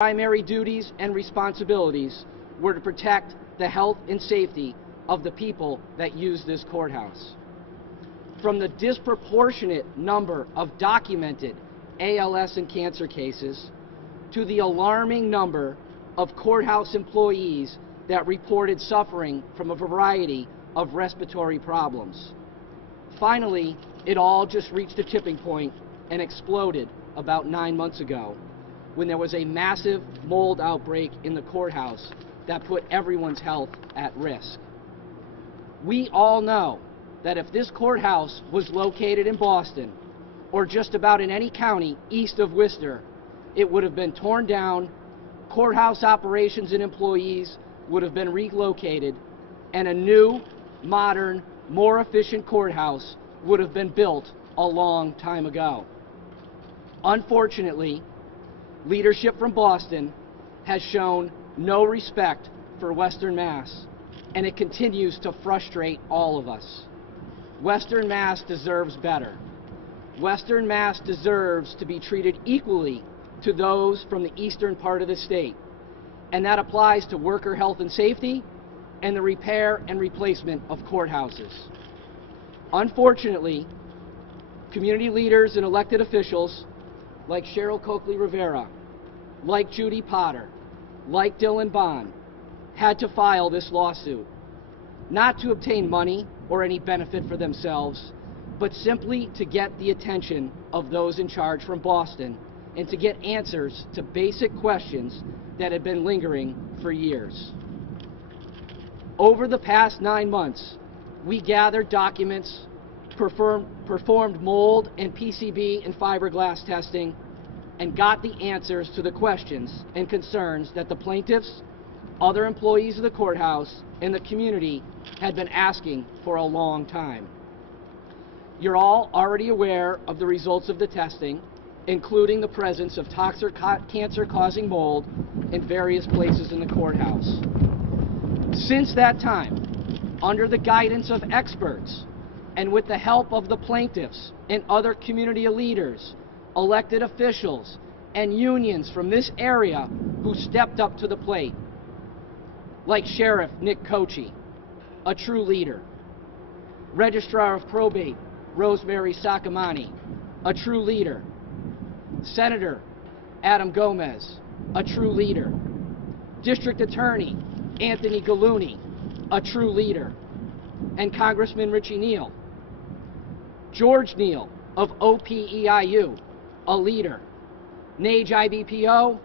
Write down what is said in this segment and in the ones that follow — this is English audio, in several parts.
primary duties and responsibilities were to protect the health and safety of the people that use this courthouse. From the disproportionate number of documented ALS and cancer cases to the alarming number of courthouse employees that reported suffering from a variety of respiratory problems. Finally, it all just reached a tipping point and exploded about 9 months ago when there was a massive mold outbreak in the courthouse that put everyone's health at risk. We all know that if this courthouse was located in Boston or just about in any county east of Worcester, it would have been torn down, courthouse operations and employees would have been relocated, and a new, modern, more efficient courthouse would have been built a long time ago. Unfortunately, leadership from Boston has shown no respect for Western Mass, and it continues to frustrate all of us. Western Mass deserves better. Western Mass deserves to be treated equally to those from the eastern part of the state, and that applies to worker health and safety and the repair and replacement of courthouses. Unfortunately, community leaders and elected officials like Cheryl Coakley-Rivera, like Judy Potter, like Dylan Bond, had to file this lawsuit, not to obtain money or any benefit for themselves, but simply to get the attention of those in charge from Boston and to get answers to basic questions that had been lingering for years. Over the past 9 months, we gathered documents, performed mold and PCB and fiberglass testing, and got the answers to the questions and concerns that the plaintiffs, other employees of the courthouse, and the community had been asking for a long time. You're all already aware of the results of the testing, including the presence of toxic cancer-causing mold in various places in the courthouse. Since that time, under the guidance of experts and with the help of the plaintiffs and other community leaders, elected officials, and unions from this area who stepped up to the plate, like Sheriff Nick Kochi, a true leader, Registrar of Probate Rosemary Sacamani, a true leader, Senator Adam Gomez, a true leader, District Attorney Anthony Gallooni, a true leader, and Congressman Richie Neal, George Neal of OPEIU, a leader, NAGE IBPO,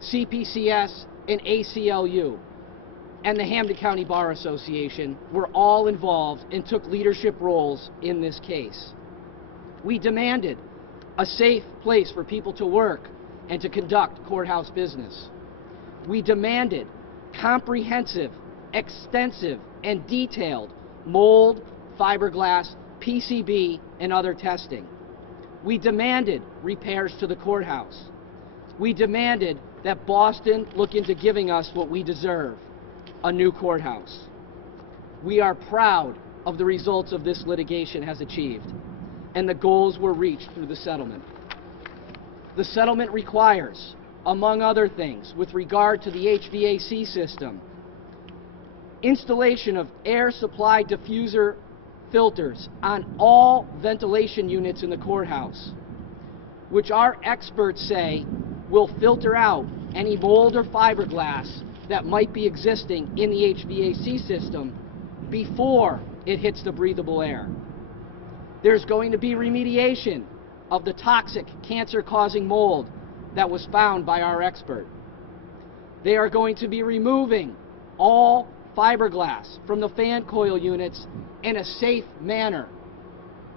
CPCS, and ACLU, and the Hampden County Bar Association were all involved and took leadership roles in this case. We demanded a safe place for people to work and to conduct courthouse business. We demanded comprehensive, extensive, and detailed mold, fiberglass, PCB, and other testing. We demanded repairs to the courthouse. We demanded that Boston look into giving us what we deserve, a new courthouse. We are proud of the results of this litigation has achieved, and the goals were reached through the settlement. The settlement requires, among other things, with regard to the HVAC system, installation of air supply diffuser filters on all ventilation units in the courthouse, which our experts say will filter out any mold or fiberglass that might be existing in the HVAC system before it hits the breathable air. There's going to be remediation of the toxic cancer-causing mold that was found by our expert. They are going to be removing all fiberglass from the fan coil units in a safe manner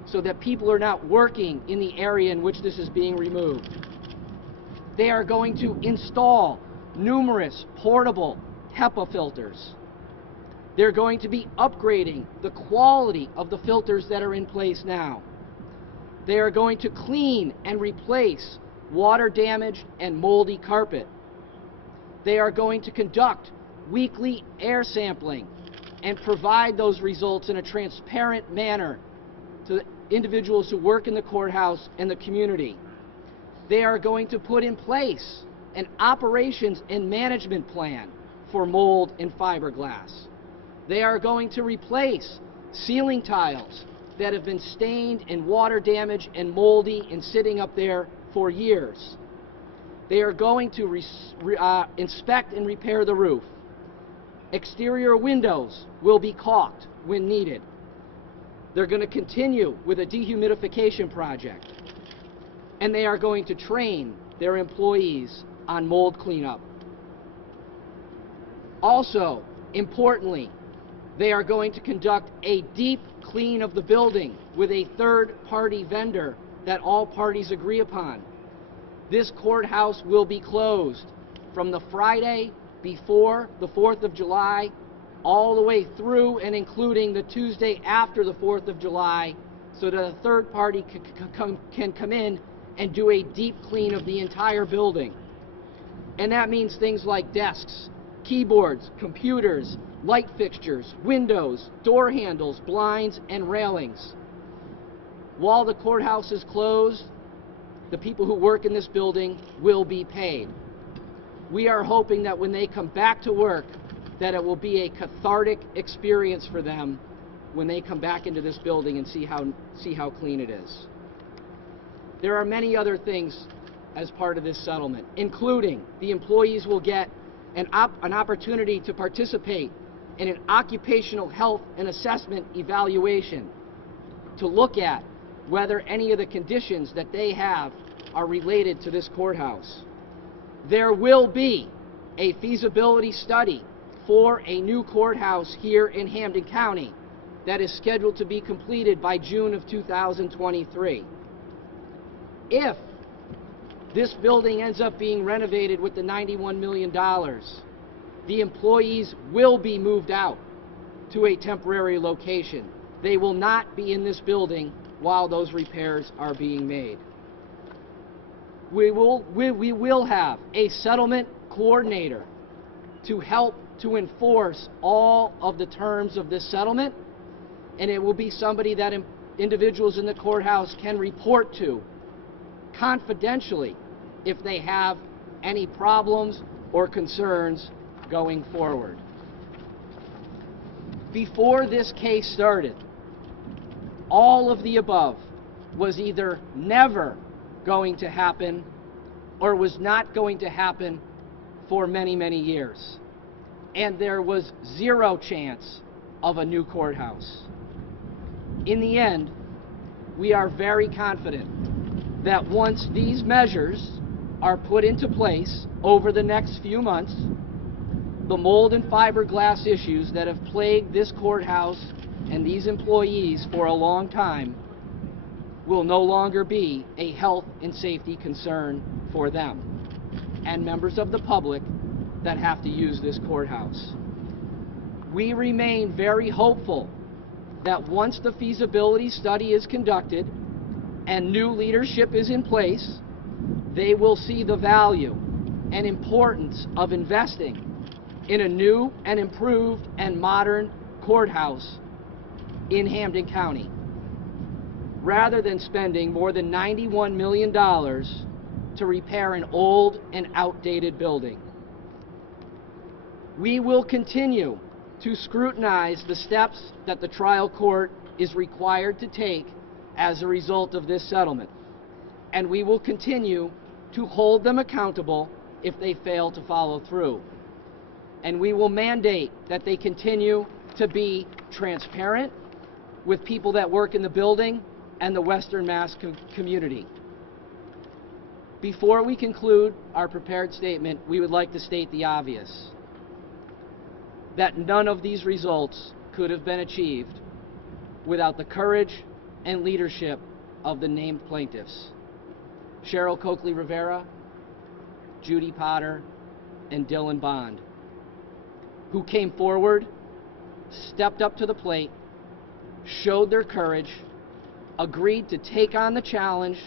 so that people are not working in the area in which this is being removed. They are going to install numerous portable HEPA filters. They're going to be upgrading the quality of the filters that are in place now. They are going to clean and replace water-damaged and moldy carpet. They are going to conduct weekly air sampling and provide those results in a transparent manner to the individuals who work in the courthouse and the community. They are going to put in place an operations and management plan for mold and fiberglass. They are going to replace ceiling tiles that have been stained and water damaged and moldy and sitting up there for years. They are going to inspect and repair the roof. Exterior windows will be caulked when needed. They're going to continue with a dehumidification project. And they are going to train their employees on mold cleanup. Also, importantly, they are going to conduct a deep clean of the building with a third-party vendor that all parties agree upon. This courthouse will be closed from the Friday before the 4th of July all the way through and including the Tuesday after the 4th of July so that a third party can come in and do a deep clean of the entire building. And that means things like desks, keyboards, computers, light fixtures, windows, door handles, blinds, and railings. While the courthouse is closed, the people who work in this building will be paid. We are hoping that when they come back to work, that it will be a cathartic experience for them when they come back into this building and see how clean it is. There are many other things as part of this settlement, including the employees will get an opportunity to participate in an occupational health and assessment evaluation to look at whether any of the conditions that they have are related to this courthouse. There will be a feasibility study for a new courthouse here in Hampden County that is scheduled to be completed by June of 2023. If this building ends up being renovated with the $91 million, the employees will be moved out to a temporary location. They will not be in this building while those repairs are being made. We will have a settlement coordinator to help to enforce all of the terms of this settlement, and it will be somebody that individuals in the courthouse can report to confidentially if they have any problems or concerns going forward. Before this case started, all of the above was either never going to happen or was not going to happen for many, many years. And there was zero chance of a new courthouse. In the end, we are very confident that once these measures are put into place over the next few months, the mold and fiberglass issues that have plagued this courthouse and these employees for a long time will no longer be a health and safety concern for them and members of the public that have to use this courthouse. We remain very hopeful that once the feasibility study is conducted and new leadership is in place, they will see the value and importance of investing in a new and improved and modern courthouse in Hampden County, rather than spending more than $91 million to repair an old and outdated building. We will continue to scrutinize the steps that the trial court is required to take as a result of this settlement, and we will continue to hold them accountable if they fail to follow through. And we will mandate that they continue to be transparent with people that work in the building and the Western Mass community. Before we conclude our prepared statement, we would like to state the obvious, that none of these results could have been achieved without the courage and leadership of the named plaintiffs, Cheryl Coakley Rivera, Judy Potter, and Dylan Bond, who came forward, stepped up to the plate, showed their courage, agreed to take on the challenge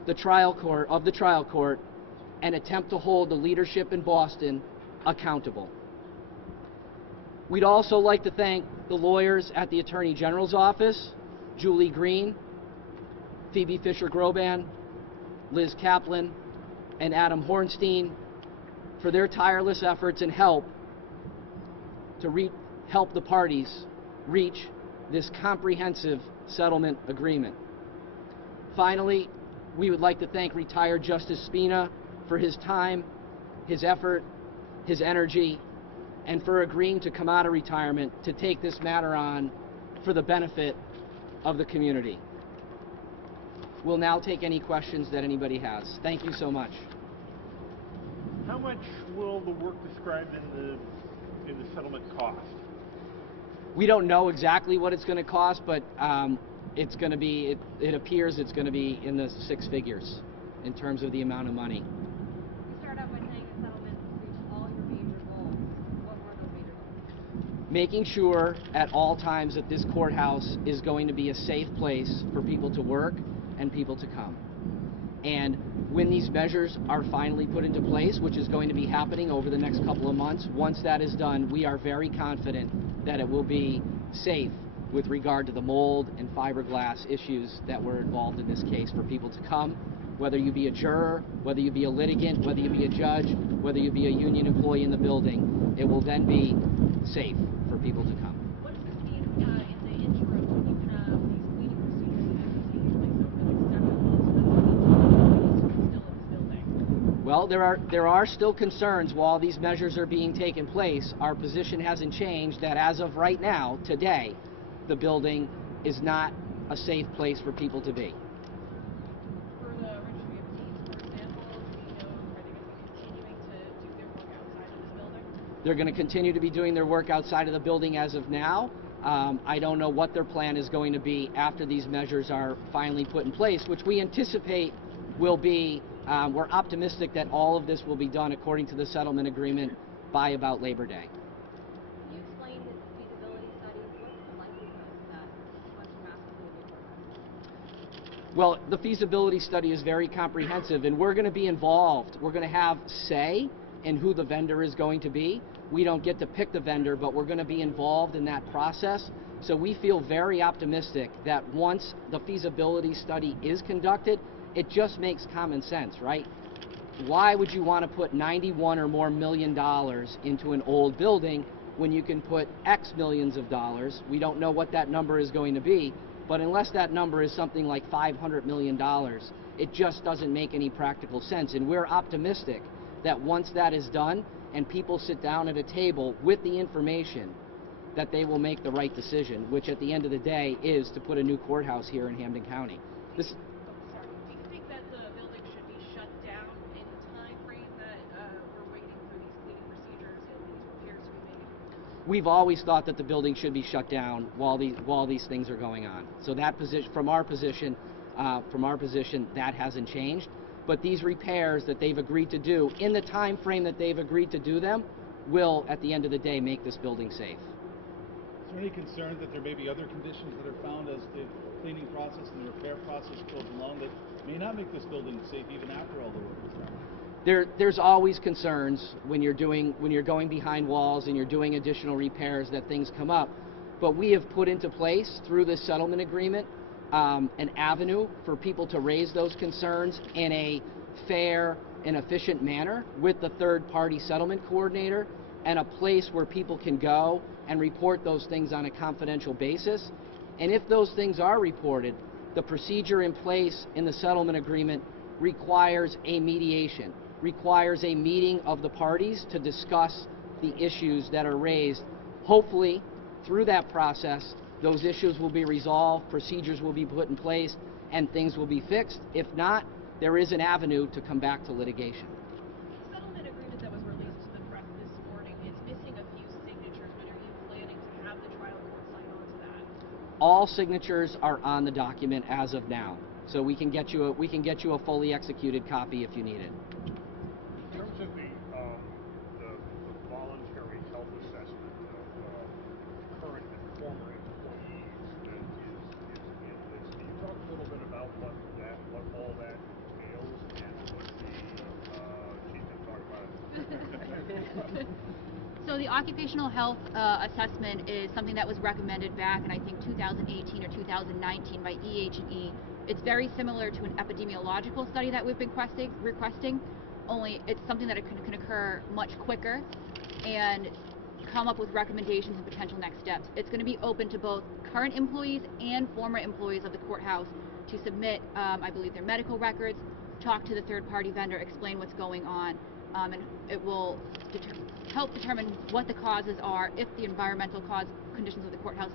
of the trial court, and attempt to hold the leadership in Boston accountable. We'd also like to thank the lawyers at the Attorney General's office, Julie Green, Phoebe Fisher-Groban, Liz Kaplan, and Adam Hornstein, for their tireless efforts and help to help the parties reach this comprehensive settlement agreement. Finally, we would like to thank retired Justice Spina for his time, his effort, his energy, and for agreeing to come out of retirement to take this matter on for the benefit of the community. We'll now take any questions that anybody has. Thank you so much. How much will the work described in the settlement cost? We don't know exactly what it's going to cost, but it's going to be, it appears it's going to be in the six figures in terms of the amount of money. You start out by saying the settlement reached all your major goals. What were those major goals? Making sure at all times that this courthouse is going to be a safe place for people to work and people to come. And when these measures are finally put into place, which is going to be happening over the next couple of months, once that is done, we are very confident that it will be safe with regard to the mold and fiberglass issues that were involved in this case for people to come, whether you be a juror, whether you be a litigant, whether you be a judge, whether you be a union employee in the building, it will then be safe for people to come. What does this mean in the interim when you have these cleaning procedures and everything taking place over the next 7 months? What does it mean to still in this building? Well, there are still concerns while these measures are being taken place. Our position hasn't changed that as of right now, today, the building is not a safe place for people to be. For the registry of deeds, for example, do we know, are they going to be continuing to do their work outside of this building? They're going to continue to be doing their work outside of the building as of now. I don't know what their plan is going to be after these measures are finally put in place, which we anticipate will be, we're optimistic that all of this will be done according to the settlement agreement by about Labor Day. Can you explain his feasibility study? What's the likelihood that such a massive will be worked? Well, the feasibility study is very comprehensive, and we're going to be involved. We're going to have say in who the vendor is going to be. We don't get to pick the vendor, but we're going to be involved in that process. So we feel very optimistic that once the feasibility study is conducted, it just makes common sense, right? Why would you want to put $91 or more million into an old building when you can put X millions of dollars? We don't know what that number is going to be, but unless that number is something like $500 million, it just doesn't make any practical sense. And we're optimistic that once that is done and people sit down at a table with the information, that they will make the right decision, which at the end of the day is to put a new courthouse here in Hampden County. Do you think that the building should be shut down in the time frame that we're waiting for these cleaning procedures and these repairs to be made? We've always thought that the building should be shut down while these things are going on. So that position, from our position, that hasn't changed. But these repairs that they've agreed to do in the time frame that they've agreed to do them will, at the end of the day, make this building safe. Is there any concern that there may be other conditions that are found as the cleaning process and the repair process goes along that may not make this building safe even after all the work is done? There's always concerns when you're going behind walls and you're doing additional repairs that things come up. But we have put into place through this settlement agreement an avenue for people to raise those concerns in a fair and efficient manner with the third-party settlement coordinator, and a place where people can go and report those things on a confidential basis. And if those things are reported, the procedure in place in the settlement agreement requires a mediation, requires a meeting of the parties to discuss the issues that are raised. Hopefully, through that process, those issues will be resolved, procedures will be put in place, and things will be fixed. If not, there is an avenue to come back to litigation. The settlement agreement that was released to the press this morning is missing a few signatures, but are you planning to have the trial court sign on to that? All signatures are on the document as of now, so we can get you a fully executed copy if you need it. In terms of the voluntary health assessment of current and former employees that is in this, can you talk a little bit about what all that entails and what the chief can talk about it? So the occupational health assessment is something that was recommended back in, I think, 2018 or 2019 by EH&E. It's very similar to an epidemiological study that we've been requesting. it's something that can occur much quicker and come up with recommendations and potential next steps. It's going to be open to both current employees and former employees of the courthouse to submit, I believe, their medical records, talk to the third-party vendor, explain what's going on, and it will help determine what the causes are, if the environmental conditions of the courthouse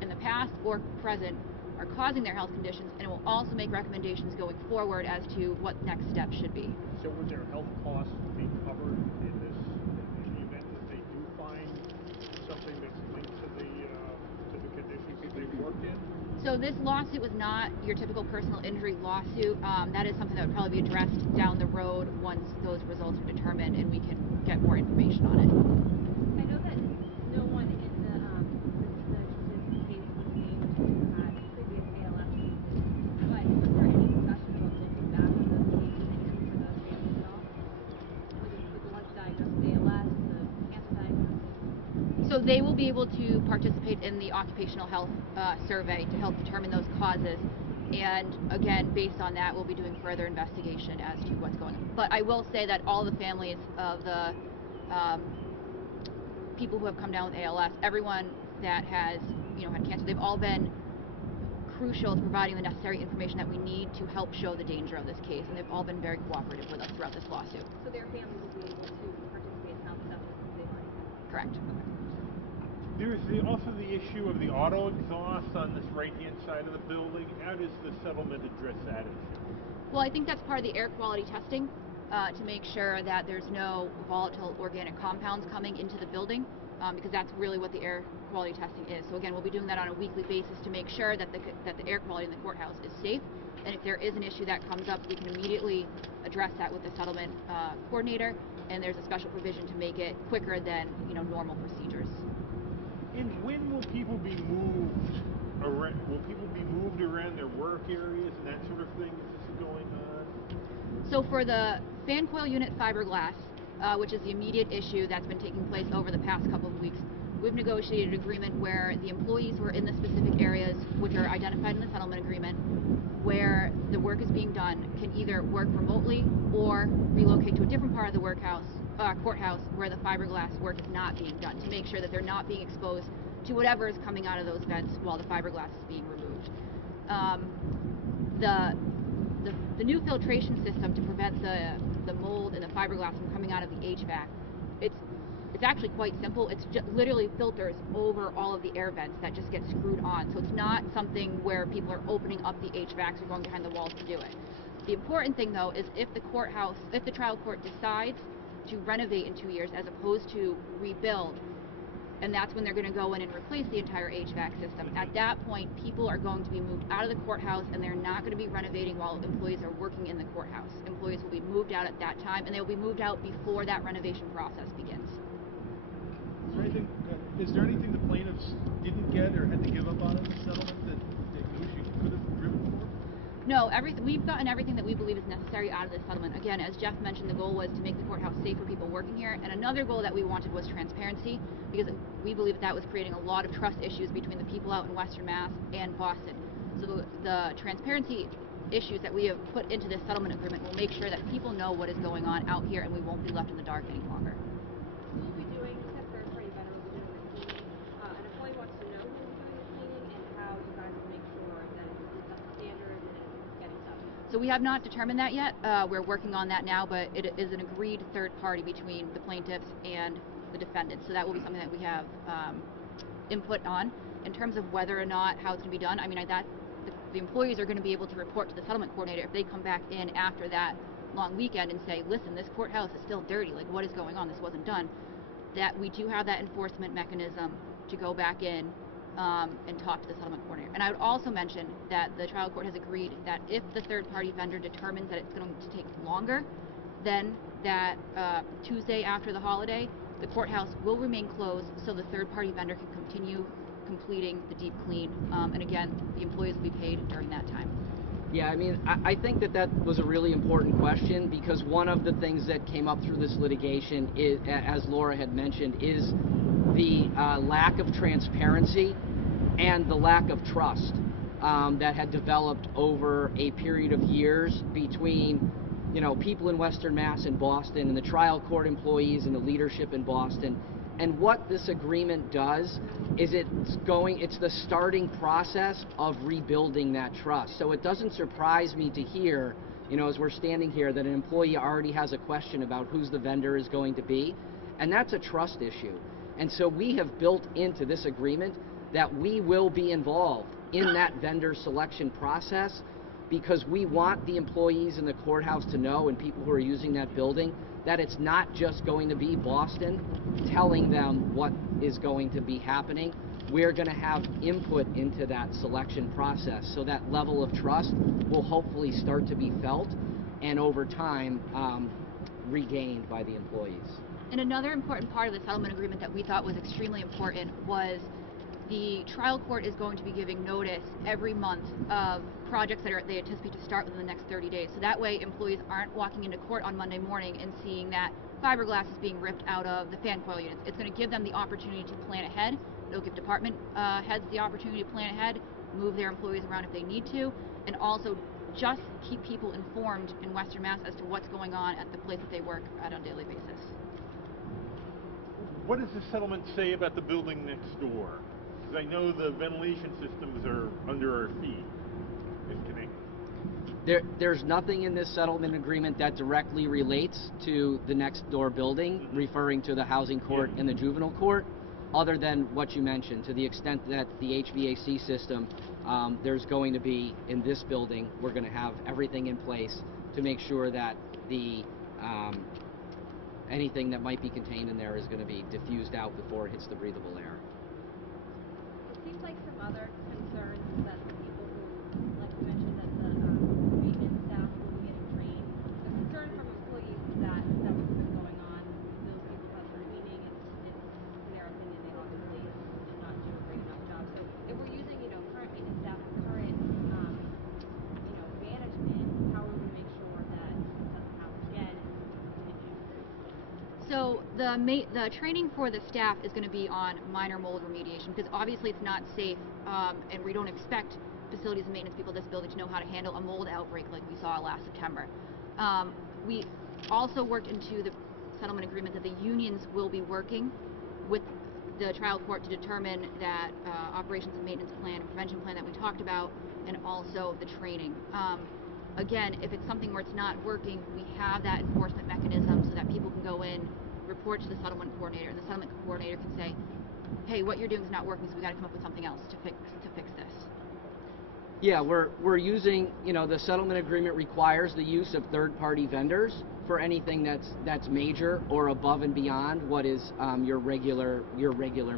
in the past or present are causing their health conditions, and it will also make recommendations going forward as to what next steps should be. So would their health costs be covered in the event that they do find something that's linked to the conditions that they worked in? So this lawsuit was not your typical personal injury lawsuit. That is something that would probably be addressed down the road once those results are determined and we can get more information on it. I know that no one in the Tuesday case was named who had previous ALS cases, but was there any discussion about looking back on those cases and for those families at all? With the ones diagnosed with ALS, the cancer diagnosis? So they will be able to participate in the occupational health survey to help determine those causes. And again, based on that, we'll be doing further investigation as to what's going on. But I will say that all the families of the people who have come down with ALS, everyone that has, had cancer, they've all been crucial to providing the necessary information that we need to help show the danger of this case, and they've all been very cooperative with us throughout this lawsuit. So their families will be able to participate in health assessments if they like? Correct. There's also the issue of the auto exhaust on this right-hand side of the building. How does the settlement address that issue? Well, I think that's part of the air quality testing to make sure that there's no volatile organic compounds coming into the building, because that's really what the air quality testing is. So again, we'll be doing that on a weekly basis to make sure that the air quality in the courthouse is safe. And if there is an issue that comes up, we can immediately address that with the settlement coordinator. And there's a special provision to make it quicker than normal procedures. And when will people be moved around? Will people be moved around their work areas and that sort of thing? Is this going on? So for the fan coil unit fiberglass, which is the immediate issue that's been taking place over the past couple of weeks, we've negotiated an agreement where the employees who are in the specific areas which are identified in the settlement agreement, where the work is being done, can either work remotely or relocate to a different part of the courthouse where the fiberglass work is not being done, to make sure that they're not being exposed to whatever is coming out of those vents while the fiberglass is being removed. The new filtration system to prevent the mold and the fiberglass from coming out of the HVAC, it's actually quite simple. It's just literally filters over all of the air vents that just get screwed on. So it's not something where people are opening up the HVACs or going behind the walls to do it. The important thing though is if the trial court decides to renovate in 2 years as opposed to rebuild, and that's when they're going to go in and replace the entire HVAC system. At that point, people are going to be moved out of the courthouse, and they're not going to be renovating while employees are working in the courthouse. Employees will be moved out at that time, and they will be moved out before that renovation process begins. Is there anything the plaintiffs didn't get or had to give up on in the settlement that you wish you could have driven for? No, we've gotten everything that we believe is necessary out of this settlement. Again, as Jeff mentioned, the goal was to make the courthouse safe for people working here, and another goal that we wanted was transparency, because we believe that was creating a lot of trust issues between the people out in Western Mass and Boston. So the transparency issues that we have put into this settlement agreement will make sure that people know what is going on out here, and we won't be left in the dark any longer. Who will be doing, you said third-party vendor will be doing the cleaning. An employee wants to know who will be doing the cleaning and how you guys will make sure that it's up to standard and it's getting done. So we have not determined that yet. We're working on that now, but it is an agreed third party between the plaintiffs and the defendants. So that will be something that we have input on. In terms of whether or not how it's going to be done, I mean, the employees are going to be able to report to the settlement coordinator if they come back in after that long weekend and say, listen, this courthouse is still dirty, like what is going on, this wasn't done. That we do have that enforcement mechanism to go back in and talk to the settlement coordinator. And I would also mention that the trial court has agreed that if the third-party vendor determines that it's going to take longer than that Tuesday after the holiday, the courthouse will remain closed so the third-party vendor can continue completing the deep clean. And again, the employees will be paid during that time. Yeah, I mean, I think that was a really important question, because one of the things that came up through this litigation is, as Laura had mentioned, is the lack of transparency and the lack of trust that had developed over a period of years between people in Western Mass and Boston, and the trial court employees and the leadership in Boston. And what this agreement does is it's the starting process of rebuilding that trust. So it doesn't surprise me to hear, as we're standing here, that an employee already has a question about who's the vendor is going to be, and that's a trust issue. And so we have built into this agreement that we will be involved in that vendor selection process, because we want the employees in the courthouse to know, and people who are using that building, that it's not just going to be Boston telling them what is going to be happening. We're going to have input into that selection process, so that level of trust will hopefully start to be felt and over time regained by the employees. And another important part of the settlement agreement that we thought was extremely important was the trial court is going to be giving notice every month of projects that they anticipate to start within the next 30 days. So that way employees aren't walking into court on Monday morning and seeing that fiberglass is being ripped out of the fan coil units. It's going to give them the opportunity to plan ahead. It'll give department heads the opportunity to plan ahead, move their employees around if they need to, and also just keep people informed in Western Mass as to what's going on at the place that they work at on a daily basis. What does the settlement say about the building next door? Because I know the ventilation systems are under our feet in Connecticut. There's nothing in this settlement agreement that directly relates to the next door building, referring to the housing court and the juvenile court, other than what you mentioned, to the extent that the HVAC system, there's going to be, in this building, we're going to have everything in place to make sure that the anything that might be contained in there is going to be diffused out before it hits the breathable air. It seems like some other concerns that the people who, like you mentioned, that the maintenance staff will be getting trained. The concern from employees is that that's what's going on. Those people that are cleaning, it's in their opinion, they obviously did not do a great enough job. So if we're using, current maintenance staff and current, management, how are we going to make sure that it doesn't happen again and continue? So the training for the staff is going to be on minor mold remediation, because obviously it's not safe, and we don't expect facilities and maintenance people at this building to know how to handle a mold outbreak like we saw last September. We also worked into the settlement agreement that the unions will be working with the trial court to determine that operations and maintenance plan and prevention plan that we talked about, and also the training. Again, if it's something where it's not working, we have that enforcement mechanism so that people can go in, report to the settlement coordinator, and the settlement coordinator can say, hey, what you're doing is not working, so we got to come up with something else to fix this. Yeah, we're using, the settlement agreement requires the use of third-party vendors for anything that's major or above and beyond what is your regular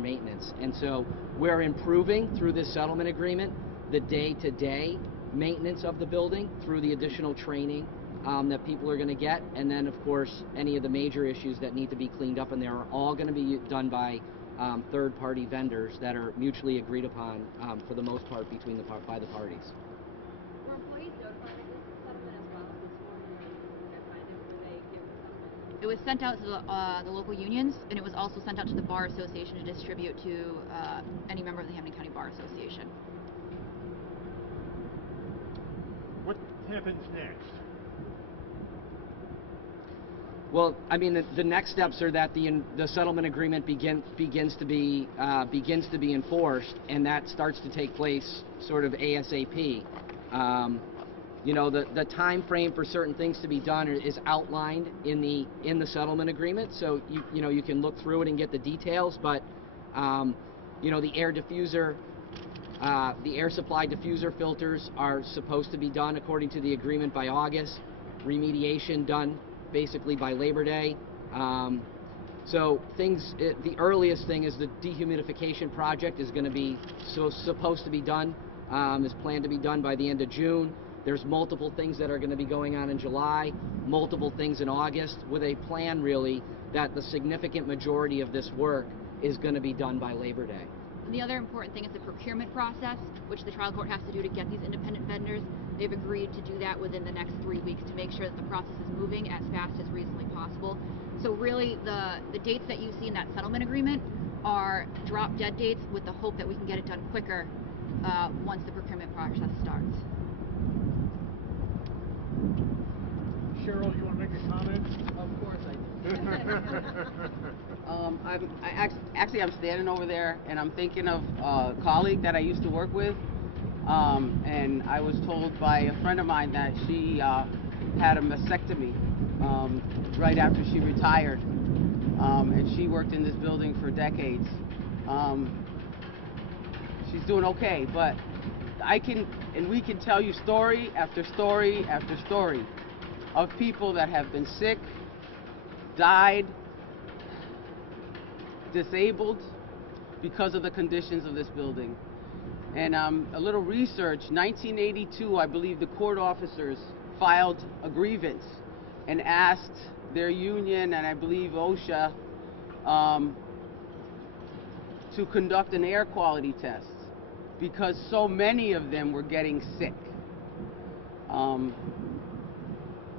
maintenance. And so we're improving through this settlement agreement the day-to-day maintenance of the building through the additional training that people are going to get, and then of course any of the major issues that need to be cleaned up in there are all going to be done by third-party vendors that are mutually agreed upon for the most part by the parties. Were employees notified of this settlement as well? Were they given settlement? It was sent out to the local unions, and it was also sent out to the Bar Association to distribute to any member of the Hampden County Bar Association. What happens next? Well, I mean, the next steps are that the settlement agreement begins to be enforced, and that starts to take place sort of ASAP. The time frame for certain things to be done is outlined in the settlement agreement, so you can look through it and get the details. But the air diffuser. The air supply diffuser filters are supposed to be done according to the agreement by August. Remediation done basically by Labor Day. So the earliest thing is the dehumidification project is going to be supposed to be done, is planned to be done by the end of June. There's multiple things that are going to be going on in July, multiple things in August, with a plan really that the significant majority of this work is going to be done by Labor Day. And the other important thing is the procurement process, which the trial court has to do to get these independent vendors. They've agreed to do that within the next 3 weeks to make sure that the process is moving as fast as reasonably possible. So really the dates that you see in that settlement agreement are drop-dead dates with the hope that we can get it done quicker once the procurement process starts. Cheryl, you want to make a comment? Of course I do. Actually, I'm standing over there, and I'm thinking of a colleague that I used to work with, and I was told by a friend of mine that she had a mastectomy right after she retired, and she worked in this building for decades. She's doing okay, but we can tell you story after story after story of people that have been sick, died, disabled because of the conditions of this building. And a little research, 1982, I believe the court officers filed a grievance and asked their union, and I believe OSHA, to conduct an air quality test because so many of them were getting sick.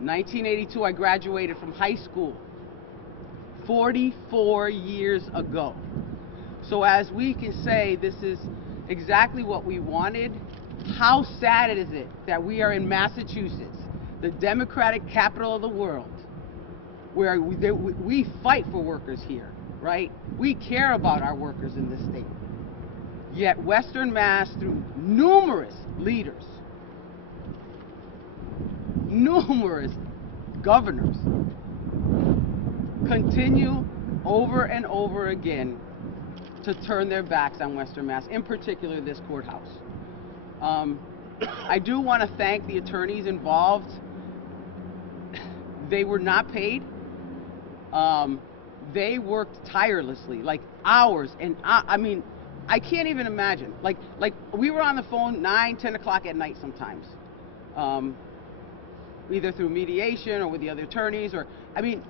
1982, I graduated from high school, 44 years ago. So as we can say, this is exactly what we wanted. How sad is it that we are in Massachusetts, the democratic capital of the world, where we fight for workers here, right? We care about our workers in this state. Yet Western Mass, through numerous leaders, numerous governors, continue over and over again to turn their backs on Western Mass, in particular this courthouse. I do want to thank the attorneys involved. They were not paid. They worked tirelessly, like hours, and I mean, I can't even imagine. Like we were on the phone 9, 10 o'clock at night sometimes, either through mediation or with the other attorneys, or, I mean,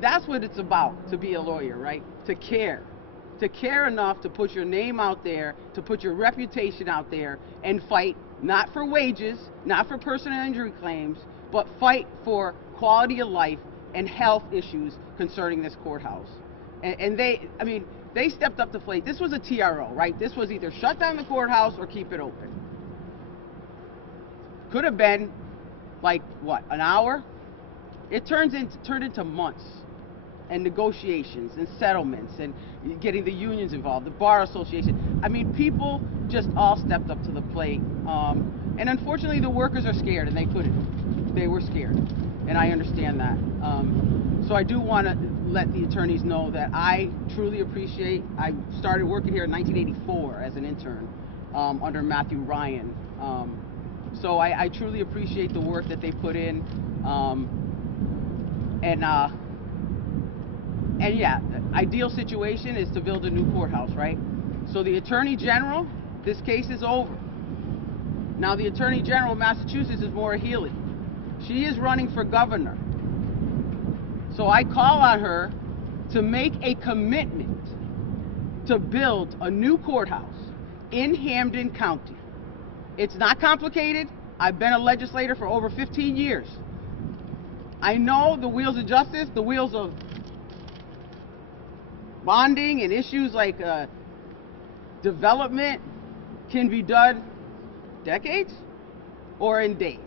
that's what it's about to be a lawyer, right? To care enough to put your name out there, to put your reputation out there, and fight not for wages, not for personal injury claims, but fight for quality of life and health issues concerning this courthouse. And they stepped up to the plate. This was a TRO, right? This was either shut down the courthouse or keep it open. Could have been, like, what, an hour? It turned into months, and negotiations and settlements and getting the unions involved, the bar association. I mean, people just all stepped up to the plate. And unfortunately, the workers are scared, and they couldn't. They were scared, and I understand that. So I do want to let the attorneys know that I truly appreciate. I started working here in 1984 as an intern under Matthew Ryan. So I truly appreciate the work that they put in. And yeah, ideal situation is to build a new courthouse, right? So the Attorney General, this case is over. Now the Attorney General of Massachusetts is Maura Healey. She is running for governor. So I call on her to make a commitment to build a new courthouse in Hampden County. It's not complicated. I've been a legislator for over 15 years. I know the wheels of justice, the wheels of bonding and issues like development can be done decades or in days.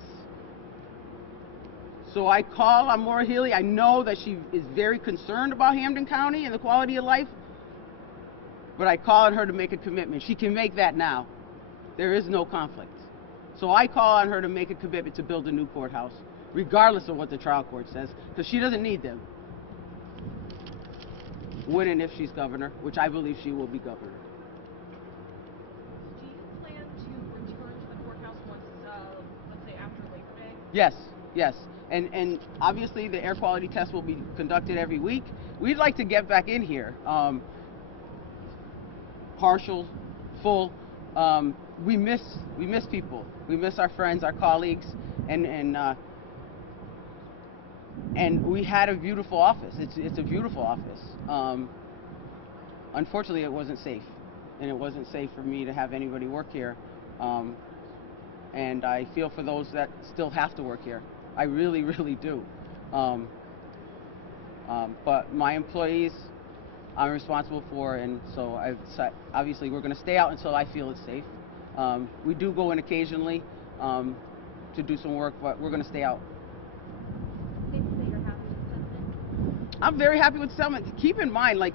So I call on Maura Healey. I know that she is very concerned about Hampden County and the quality of life, but I call on her to make a commitment. She can make that now. There is no conflict. So I call on her to make a commitment to build a new courthouse, regardless of what the trial court says, because she doesn't need them. When and if she's governor, which I believe she will be governor. Do you plan to return to the courthouse once, let's say after Labor Day? Yes, yes. And obviously the air quality test will be conducted every week. We'd like to get back in here. Partial, full. We miss people. We miss our friends, our colleagues, and we had a beautiful office. It's a beautiful office. Unfortunately, it wasn't safe, and it wasn't safe for me to have anybody work here. And I feel for those that still have to work here. I really, really do. But my employees, I'm responsible for, and so obviously we're going to stay out until I feel it's safe. We do go in occasionally. to do some work, but we're going to stay out. Safe to say you're happy with the settlement? I'm very happy with the settlement. Keep in mind, like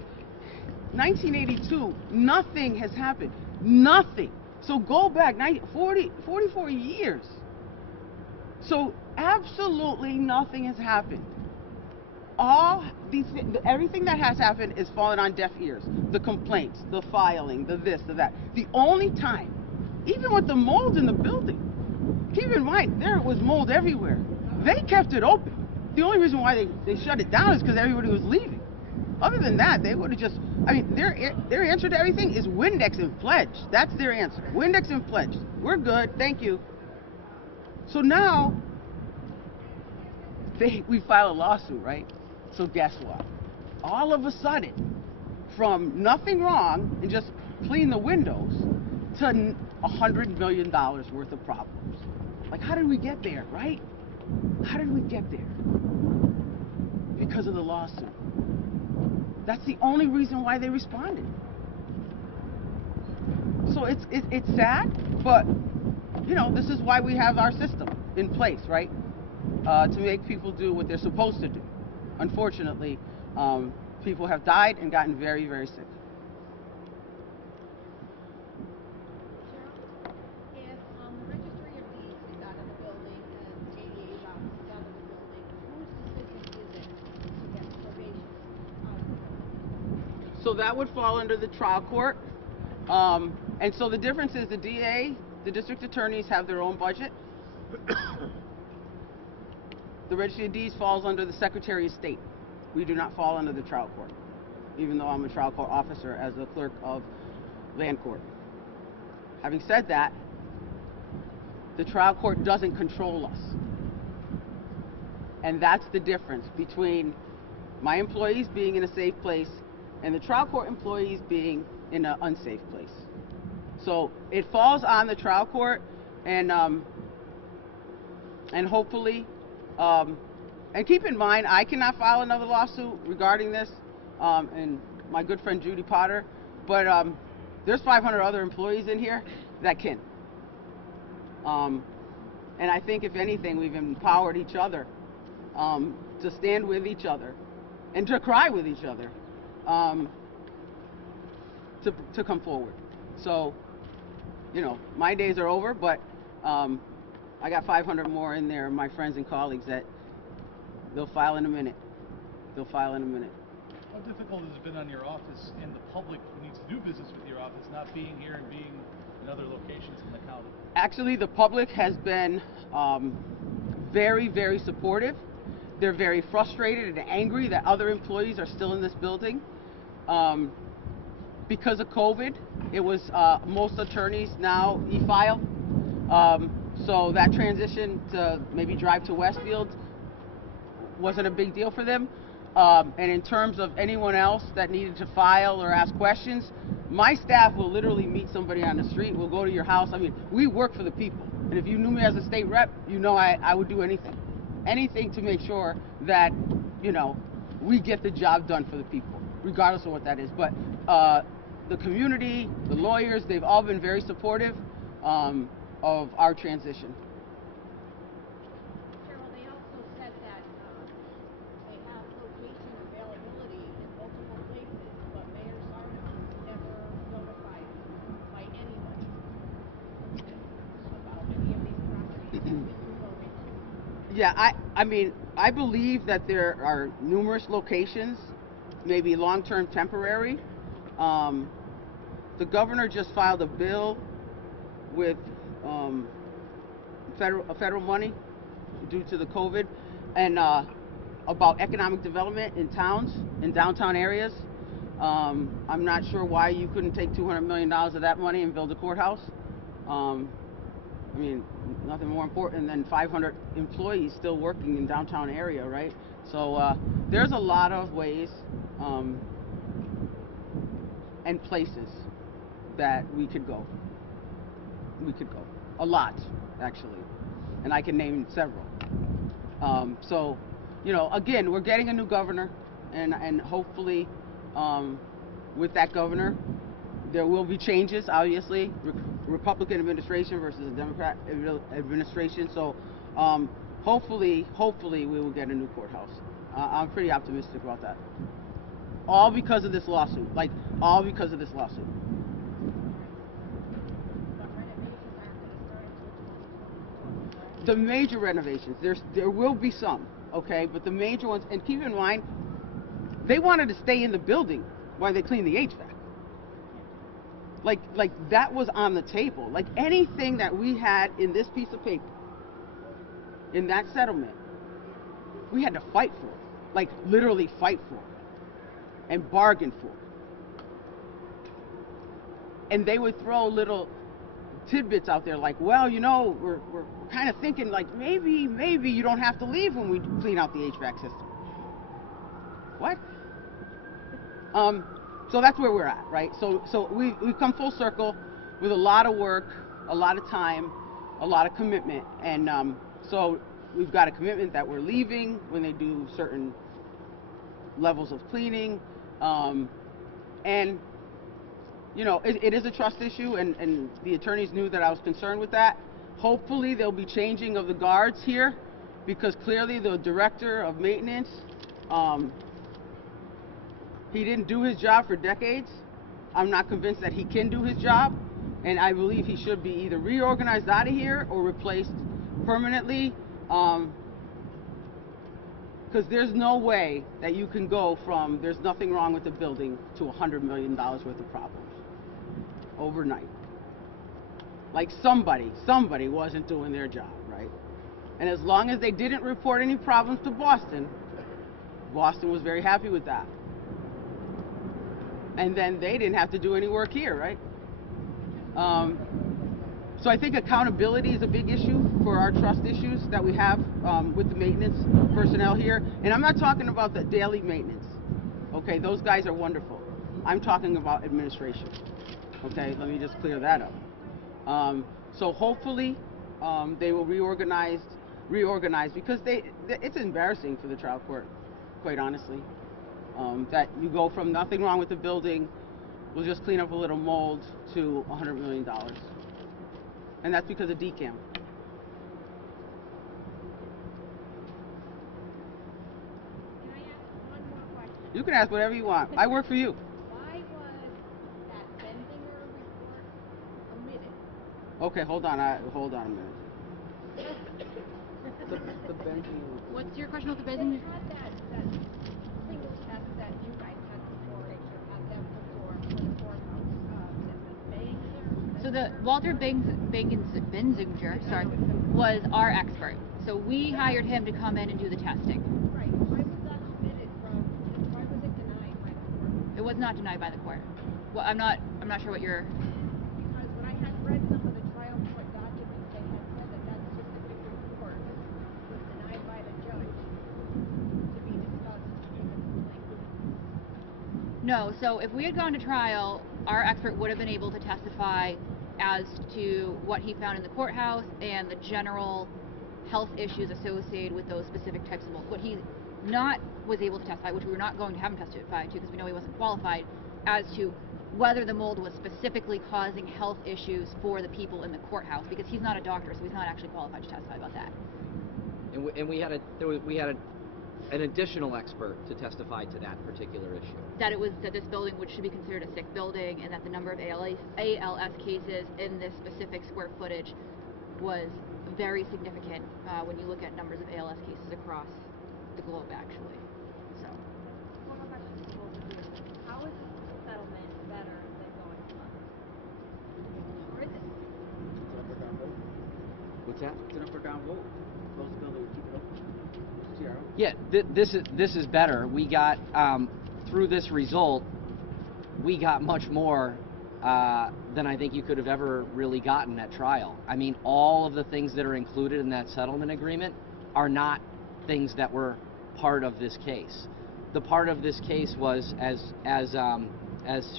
1982, nothing has happened. Nothing. So go back 44 years. So absolutely nothing has happened. Everything that has happened is falling on deaf ears. The complaints, the filing, the this, the that. The only time, even with the mold in the building, keep in mind, there was mold everywhere. They kept it open. The only reason why they shut it down is because everybody was leaving. Other than that, they would have just, I mean, their answer to everything is Windex and pledge. That's their answer. Windex and pledge. We're good, thank you. So now, we file a lawsuit, right? So guess what? All of a sudden, from nothing wrong and just clean the windows to $100 million worth of problems. Like, how did we get there, right? How did we get there? Because of the lawsuit. That's the only reason why they responded. So it's sad, but you know, this is why we have our system in place, right? To make people do what they're supposed to do. Unfortunately, people have died and gotten very, very sick. Cheryl, if the registry of deeds is out of the building and ADA's office is out of the building, whose decision is it to get probation out of the building? So that would fall under the trial court. And so the difference is the DA, the district attorneys have their own budget. The registry of deeds falls under the Secretary of State. We do not fall under the trial court, even though I'm a trial court officer as a clerk of land court. Having said that, the trial court doesn't control us. And that's the difference between my employees being in a safe place and the trial court employees being in an unsafe place. So it falls on the trial court, and hopefully, and keep in mind, I cannot file another lawsuit regarding this, and my good friend Judy Potter, but there's 500 other employees in here that can. And I think if anything, we've empowered each other to stand with each other and to cry with each other to come forward. So, you know, my days are over, but I got 500 more in there, my friends and colleagues, that they'll file in a minute. They'll file in a minute. How difficult has it been on your office and the public who needs to do business with your office not being here and being in other locations in the county? Actually, the public has been very, very supportive. They're very frustrated and angry that other employees are still in this building. Because of COVID, it was most attorneys now e-file. So that transition to maybe drive to Westfield wasn't a big deal for them. And in terms of anyone else that needed to file or ask questions, my staff will literally meet somebody on the street. We'll go to your house. I mean, we work for the people. And if you knew me as a state rep, you know I would do anything. Anything to make sure that, you know, we get the job done for the people, regardless of what that is. But the community, the lawyers, they've all been very supportive of our transition. Cheryl, they also said that they have location availability in multiple places, but Mayor Sarno never notified by anybody about any of these properties that we can go into. Yeah, I mean, I believe that there are numerous locations, maybe long-term temporary. The governor just filed a bill with federal money due to the COVID, and about economic development in towns, in downtown areas. I'm not sure why you couldn't take $200 million of that money and build a courthouse. I mean, nothing more important than 500 employees still working in downtown area, right? So there's a lot of ways and places that we could go. We could go. A lot, actually. And I can name several. So, you know, again, we're getting a new governor, and hopefully with that governor, there will be changes, obviously, Republican administration versus a Democrat administration. So hopefully we will get a new courthouse. I'm pretty optimistic about that. All because of this lawsuit. Like, all because of this lawsuit. The major renovations, there will be some, okay? But the major ones, and keep in mind, they wanted to stay in the building while they clean the HVAC. Like that was on the table. Like anything that we had in this piece of paper, in that settlement, we had to fight for it. Like literally fight for it. And bargain for it. And they would throw little tidbits out there like, well, you know, we're kind of thinking like maybe you don't have to leave when we clean out the HVAC system. What? So that's where we're at, right? So we've come full circle with a lot of work, a lot of time, a lot of commitment, and so we've got a commitment that we're leaving when they do certain levels of cleaning, and you know, it is a trust issue, and the attorneys knew that I was concerned with that. Hopefully there'll be changing of the guards here, because clearly the director of maintenance, he didn't do his job for decades. I'm not convinced that he can do his job, and I believe he should be either reorganized out of here or replaced permanently, because there's no way that you can go from there's nothing wrong with the building to $100 million worth of problems overnight. Like somebody wasn't doing their job, right? And as long as they didn't report any problems to Boston was very happy with that. And then they didn't have to do any work here, right? So I think accountability is a big issue for our trust issues that we have with the maintenance personnel here. And I'm not talking about the daily maintenance. Okay, those guys are wonderful. I'm talking about administration. Okay, let me just clear that up. So hopefully they will reorganize because it's embarrassing for the trial court, quite honestly. That you go from nothing wrong with the building, we'll just clean up a little mold, to $100 million. And that's because of DCAM. Can I ask one more question? You can ask whatever you want. I work for you. Why was that Benzinger report omitted? Okay, hold on a minute. The Benzinger. What's your question with the Benzinger? They had that single test that you guys had before, that you had them before for the courthouse, the Benzinger. So the Walter Benzinger, was our expert. So we hired him to come in and do the testing. Right. Why was that omitted why was it denied by the court? It was not denied by the court. Well, I'm not sure what you're. Because when I had read some of the trial court documents, they had said that specific report was denied by the judge to be discussed in the complaint. No, so if we had gone to trial, our expert would have been able to testify as to what he found in the courthouse and the general health issues associated with those specific types of mold. What he not was able to testify, which we were not going to have him testify to because we know he wasn't qualified, as to whether the mold was specifically causing health issues for the people in the courthouse, because he's not a doctor, so he's not actually qualified to testify about that. And we had an additional expert to testify to that particular issue. That this building should be considered a sick building, and that the number of ALS cases in this specific square footage was very significant when you look at numbers of ALS cases across the globe, actually. So. One more question to both of you. How is this settlement better than going alone? Or is it? What's that? It's an up or down vote. Close the building, keep it open. Yeah, this is better. We got through this result, we got much more than I think you could have ever really gotten at trial. I mean, all of the things that are included in that settlement agreement are not things that were part of this case. The part of this case was, as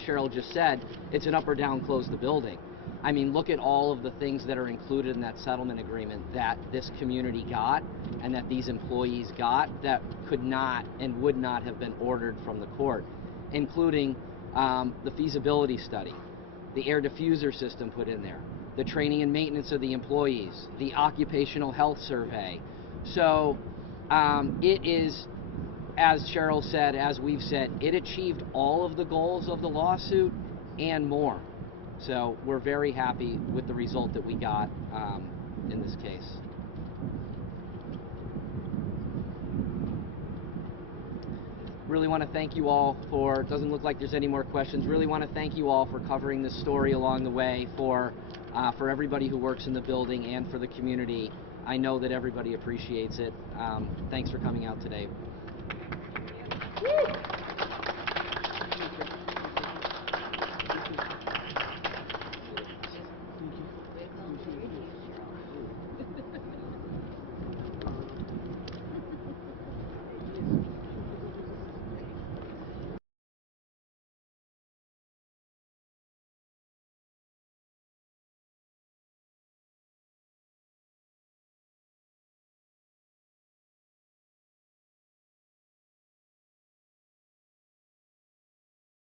Cheryl just said, it's an up or down close the building. I mean, look at all of the things that are included in that settlement agreement that this community got and that these employees got that could not and would not have been ordered from the court, including the feasibility study, the air diffuser system put in there, the training and maintenance of the employees, the occupational health survey. So it is, as Cheryl said, as we've said, it achieved all of the goals of the lawsuit and more. So we're very happy with the result that we got in this case. Really want to thank you all for, it doesn't look like there's any more questions, really want to thank you all for covering this story along the way, for everybody who works in the building and for the community. I know that everybody appreciates it. Thanks for coming out today.